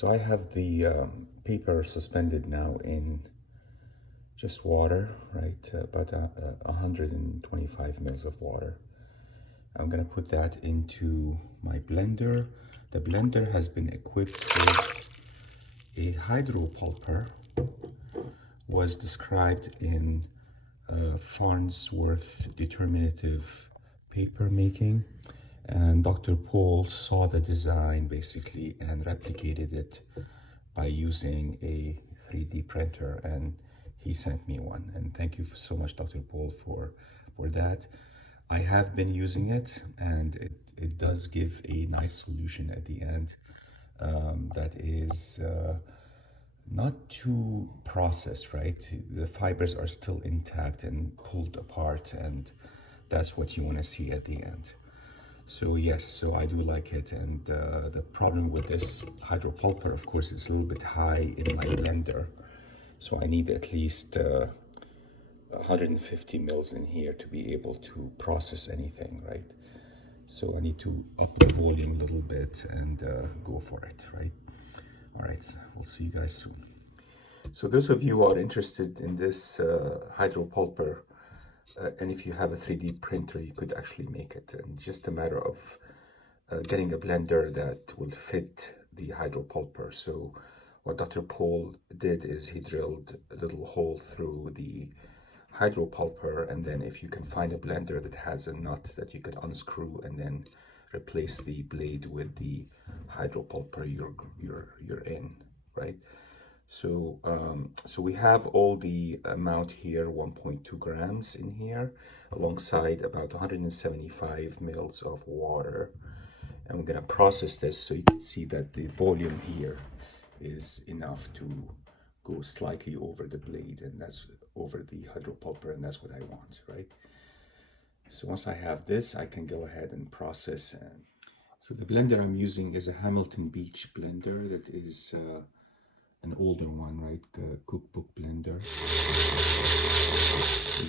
So I have the paper suspended now in just water, right? About 125 mils of water. I'm gonna put that into my blender. The blender has been equipped with a hydropulper, was described in Farnsworth determinative paper making, and Dr. Paul saw the design basically and replicated it by using a 3D printer, and he sent me one. And thank you so much, Dr. Paul, for that. I have been using it, and it does give a nice solution at the end that is not too processed, right? The fibers are still intact and pulled apart, and that's what you want to see at the end. So yes, so I do like it, and the problem with this hydropulper, of course, is a little bit high in my blender, so I need at least 150 mils in here to be able to process anything, right? So I need to up the volume a little bit and go for it, right? All right, we'll see you guys soon. So those of you who are interested in this hydropulper, and if you have a 3D printer, you could actually make it. And just a matter of getting a blender that will fit the hydropulper. So what Dr. Paul did is he drilled a little hole through the hydropulper, and then if you can find a blender that has a nut that you could unscrew and then replace the blade with the hydropulper, you're in, right? So so we have all the amount here, 1.2 grams in here, alongside about 175 mils of water. And we're gonna process this so you can see that the volume here is enough to go slightly over the blade, and that's over the hydropulper, and that's what I want, right? So once I have this, I can go ahead and process. And so the blender I'm using is a Hamilton Beach blender that is an older one, right? Cookbook blender.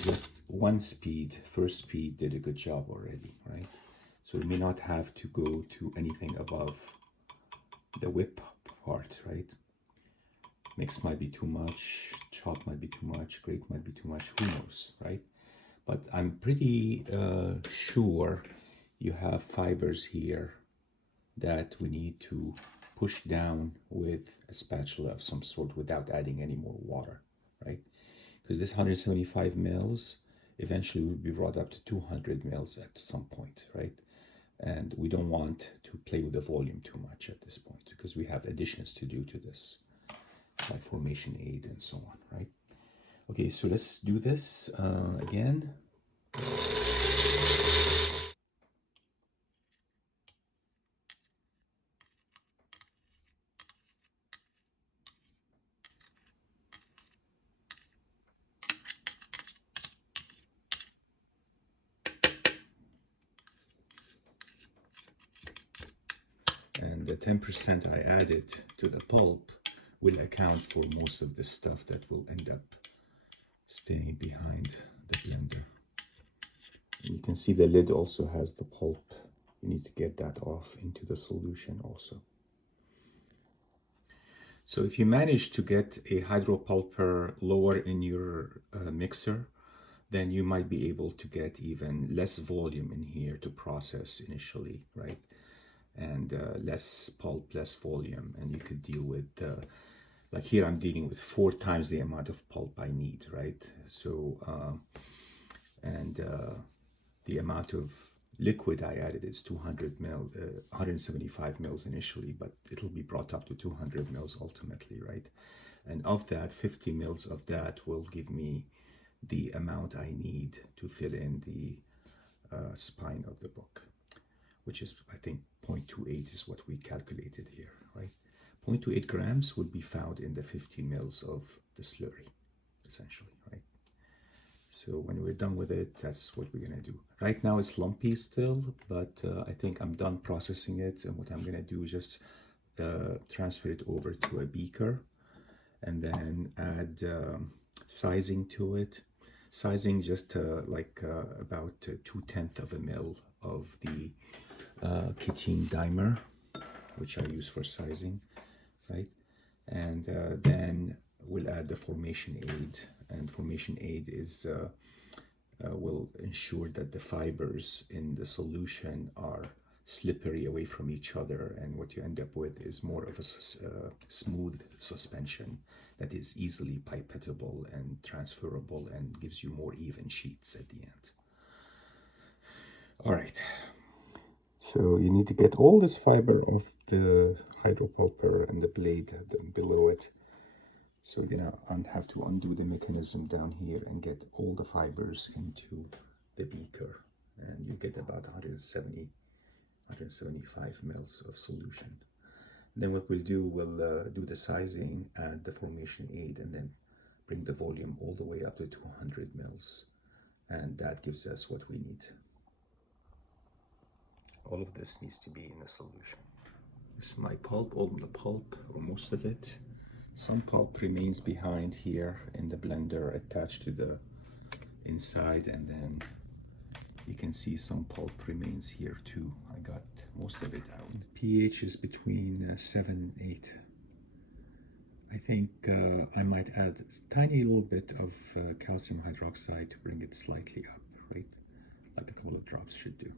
Just one speed, first speed did a good job already, right? So you may not have to go to anything above the whip part, right? Mix might be too much, chop might be too much, grate might be too much, who knows, right? But I'm pretty sure you have fibers here that we need to push down with a spatula of some sort without adding any more water, right? Because this 175 mils eventually will be brought up to 200 mils at some point, right? And we don't want to play with the volume too much at this point because we have additions to do to this, like formation aid and so on, right? Okay, so let's do this again. And the 10% I added to the pulp will account for most of the stuff that will end up staying behind the blender. And you can see the lid also has the pulp. You need to get that off into the solution also. So if you manage to get a hydropulper lower in your mixer, then you might be able to get even less volume in here to process initially, right? And less pulp, less volume, and you could deal with like here I'm dealing with 4 times the amount of pulp I need, right? So the amount of liquid I added is 200 mil, 175 mils initially, but it'll be brought up to 200 mils ultimately, right? And of that, 50 mils of that will give me the amount I need to fill in the spine of the book, which is, I think, 0.28 is what we calculated here, right? 0.28 grams would be found in the 50 mils of the slurry, essentially, right? So when we're done with it, that's what we're gonna do. Right now it's lumpy still, but I think I'm done processing it, and what I'm gonna do is just transfer it over to a beaker and then add sizing to it. Sizing just like about 2/10 of a mil of the ketene dimer, which I use for sizing. right? And then we'll add the formation aid, and formation aid is will ensure that the fibers in the solution are slippery away from each other, and what you end up with is more of a smooth suspension that is easily pipettable and transferable and gives you more even sheets at the end. All right, so you need to get all this fiber off the hydropulper and the blade below it. So you're gonna have to undo the mechanism down here and get all the fibers into the beaker, and you get about 175 mils of solution. Then what we'll do, we'll do the sizing, add the formation aid, and then bring the volume all the way up to 200 mils, and that gives us what we need. All of this needs to be in a solution. This is my pulp, all the pulp, or most of it. Some pulp remains behind here in the blender attached to the inside, and then you can see some pulp remains here too. I got most of it out. pH is between 7 and 8. I think I might add a tiny little bit of calcium hydroxide to bring it slightly up, right? Like a couple of drops should do.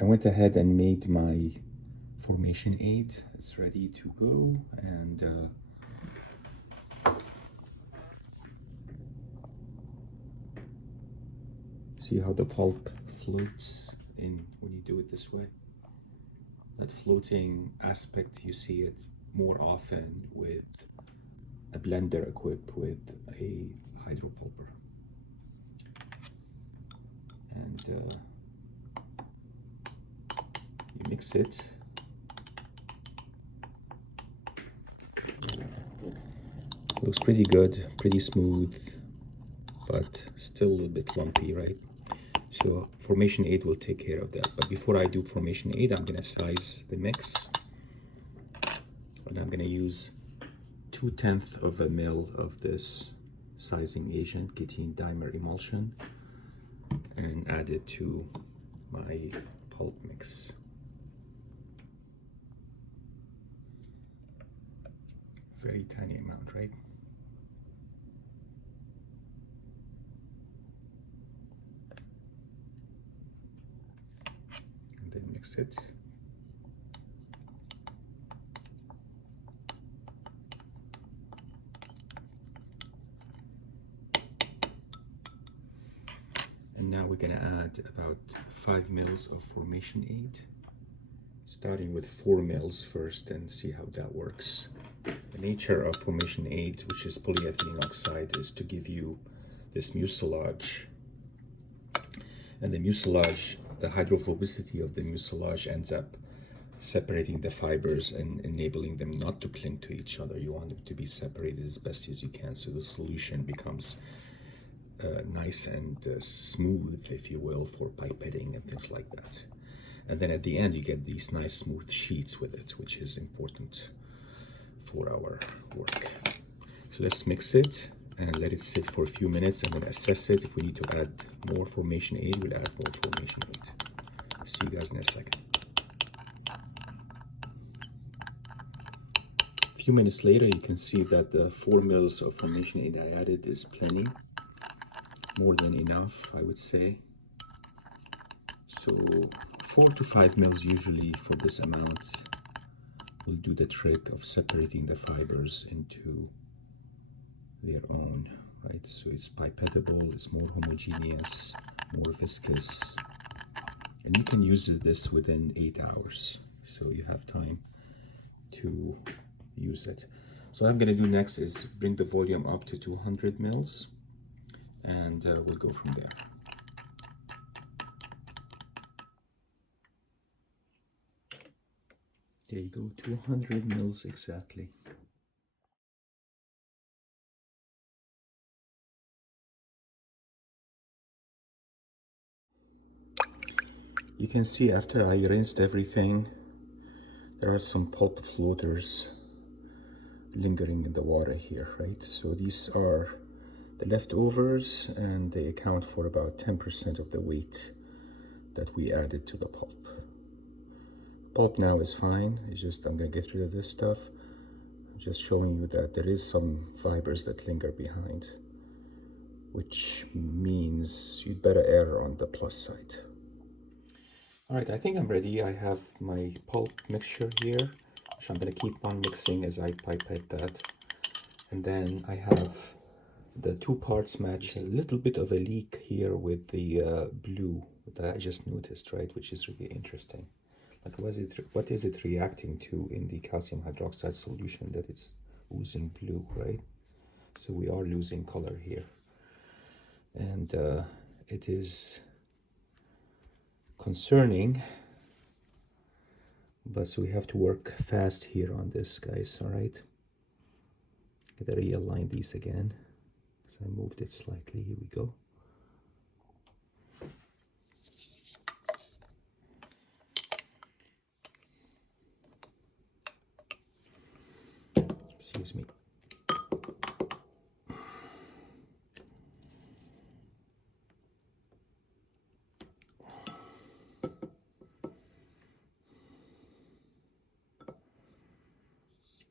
I went ahead and made my formation aid. It's ready to go, and see how the pulp floats in when you do it this way. That floating aspect, you see it more often with a blender equipped with a hydropulper. And you mix it. Looks pretty good, pretty smooth, but still a little bit lumpy, right? So formation aid will take care of that. But before I do formation aid, I'm gonna size the mix. And I'm gonna use 2/10 of a mil of this sizing agent, ketene dimer emulsion, and add it to my pulp mix. Very tiny amount, right? And then mix it. And now we're gonna add about 5 mils of formation aid, starting with 4 mils first, and see how that works. The nature of formation aid, which is polyethylene oxide, is to give you this mucilage. And the mucilage, the hydrophobicity of the mucilage ends up separating the fibers and enabling them not to cling to each other. You want them to be separated as best as you can, so the solution becomes nice and smooth, if you will, for pipetting and things like that. And then at the end, you get these nice smooth sheets with it, which is important for our work. So let's mix it and let it sit for a few minutes, and then assess it. If we need to add more formation aid, we'll add more formation aid. See you guys in a second. A few minutes later, you can see that the 4 mils of formation aid I added is plenty, more than enough, I would say. So 4 to 5 mils usually for this amount will do the trick of separating the fibers into their own, right? So it's pipettable, it's more homogeneous, more viscous, and you can use this within 8 hours, so you have time to use it. So what I'm going to do next is bring the volume up to 200 mils, and we'll go from there. There you go, 200 mils exactly. You can see after I rinsed everything, there are some pulp floaters lingering in the water here, right? So these are the leftovers, and they account for about 10% of the weight that we added to the pulp. pulp now is fine. It's just I'm gonna get rid of this stuff. I'm just showing you that there is some fibers that linger behind, which means you'd better err on the plus side. All right, I think I'm ready. I have my pulp mixture here, which I'm gonna keep on mixing as I pipette that. And then I have the 2 parts match. A little bit of a leak here with the blue that I just noticed, right? Which is really interesting. Like, what is it reacting to in the calcium hydroxide solution that it's oozing blue, right? So we are losing color here. And it is concerning, but so we have to work fast here on this, guys. All right, gotta realign these again because I moved it slightly. Here we go. Excuse me.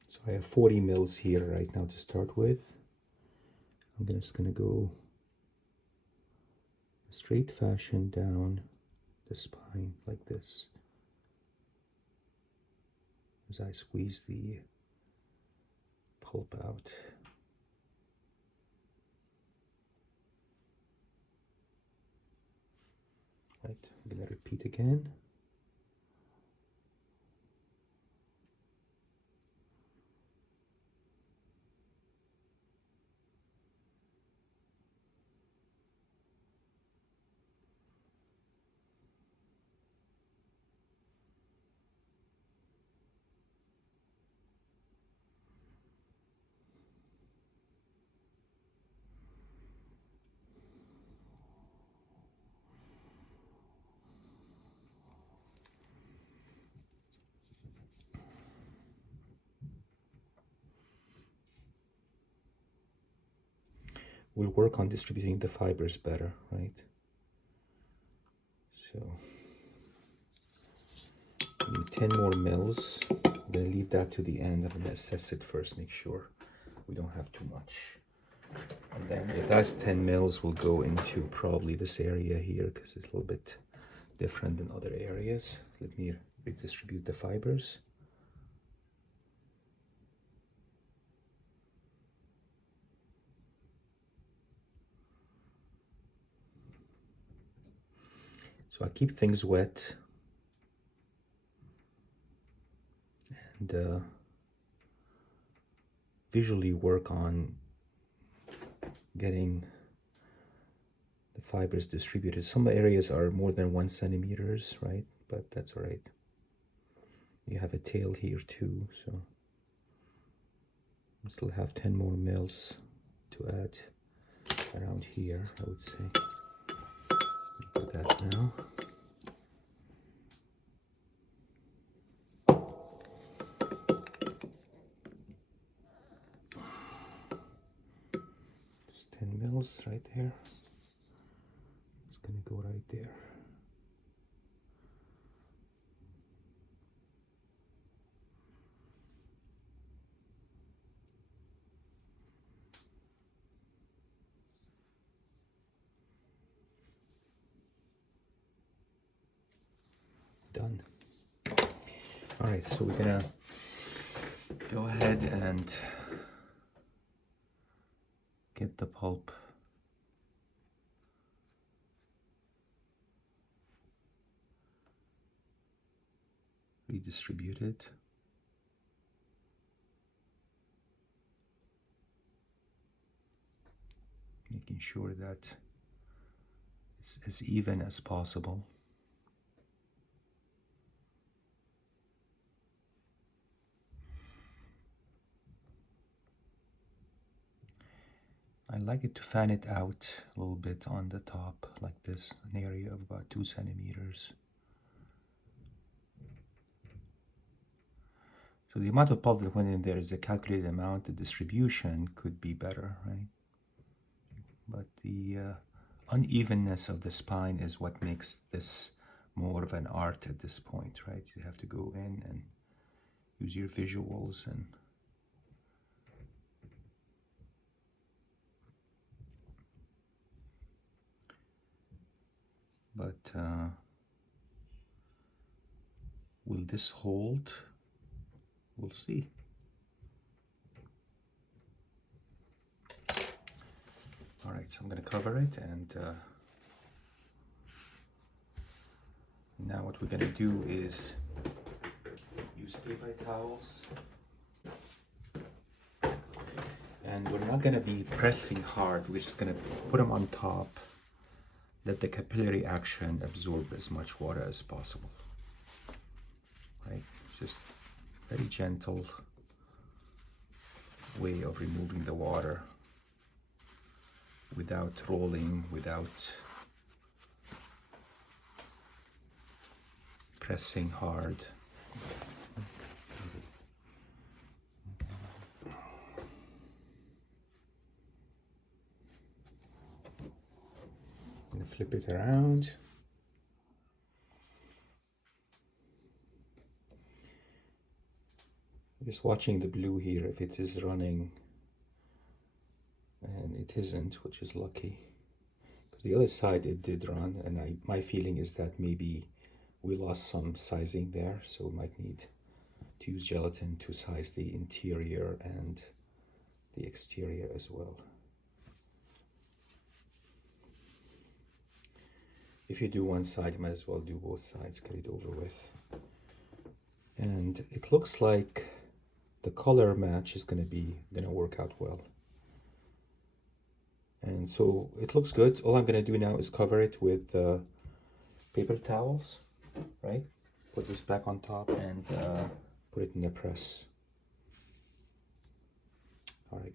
So I have 40 mils here right now to start with. I'm just going to go straight fashion down the spine like this as I squeeze the pulp out. Right, I'm going to repeat again. We'll work on distributing the fibers better, right? So, need 10 more mils. I'm gonna leave that to the end. I'm gonna assess it first, make sure we don't have too much. And then the last 10 mils will go into probably this area here because it's a little bit different than other areas. Let me redistribute the fibers. So I keep things wet and visually work on getting the fibers distributed. Some areas are more than 1 centimeters, right? But that's all right. You have a tail here too, so we still have 10 more mils to add around here, I would say. Do that now. It's 10 mils right there. It's gonna go right there. Done. All right, so we're gonna go ahead and get the pulp redistributed. Making sure that it's as even as possible. I like it to fan it out a little bit on the top like this, an area of about 2 centimeters. So the amount of pulp that went in there is a calculated amount. The distribution could be better, right? But the unevenness of the spine is what makes this more of an art at this point, right? You have to go in and use your visuals and will this hold? We'll see. All right, so I'm going to cover it, and now what we're going to do is use paper towels, and we're not going to be pressing hard. We're just going to put them on top, let the capillary action absorb as much water as possible, right? Just very gentle way of removing the water without rolling, without pressing hard. I'm gonna flip it around. Just watching the blue here, if it is running, and it isn't, which is lucky, because the other side it did run, and my feeling is that maybe we lost some sizing there, so we might need to use gelatin to size the interior and the exterior as well. If you do one side, you might as well do both sides, get it over with. And it looks like the color match is gonna work out well. And so it looks good. All I'm gonna do now is cover it with paper towels, right? Put this back on top and put it in the press. All right.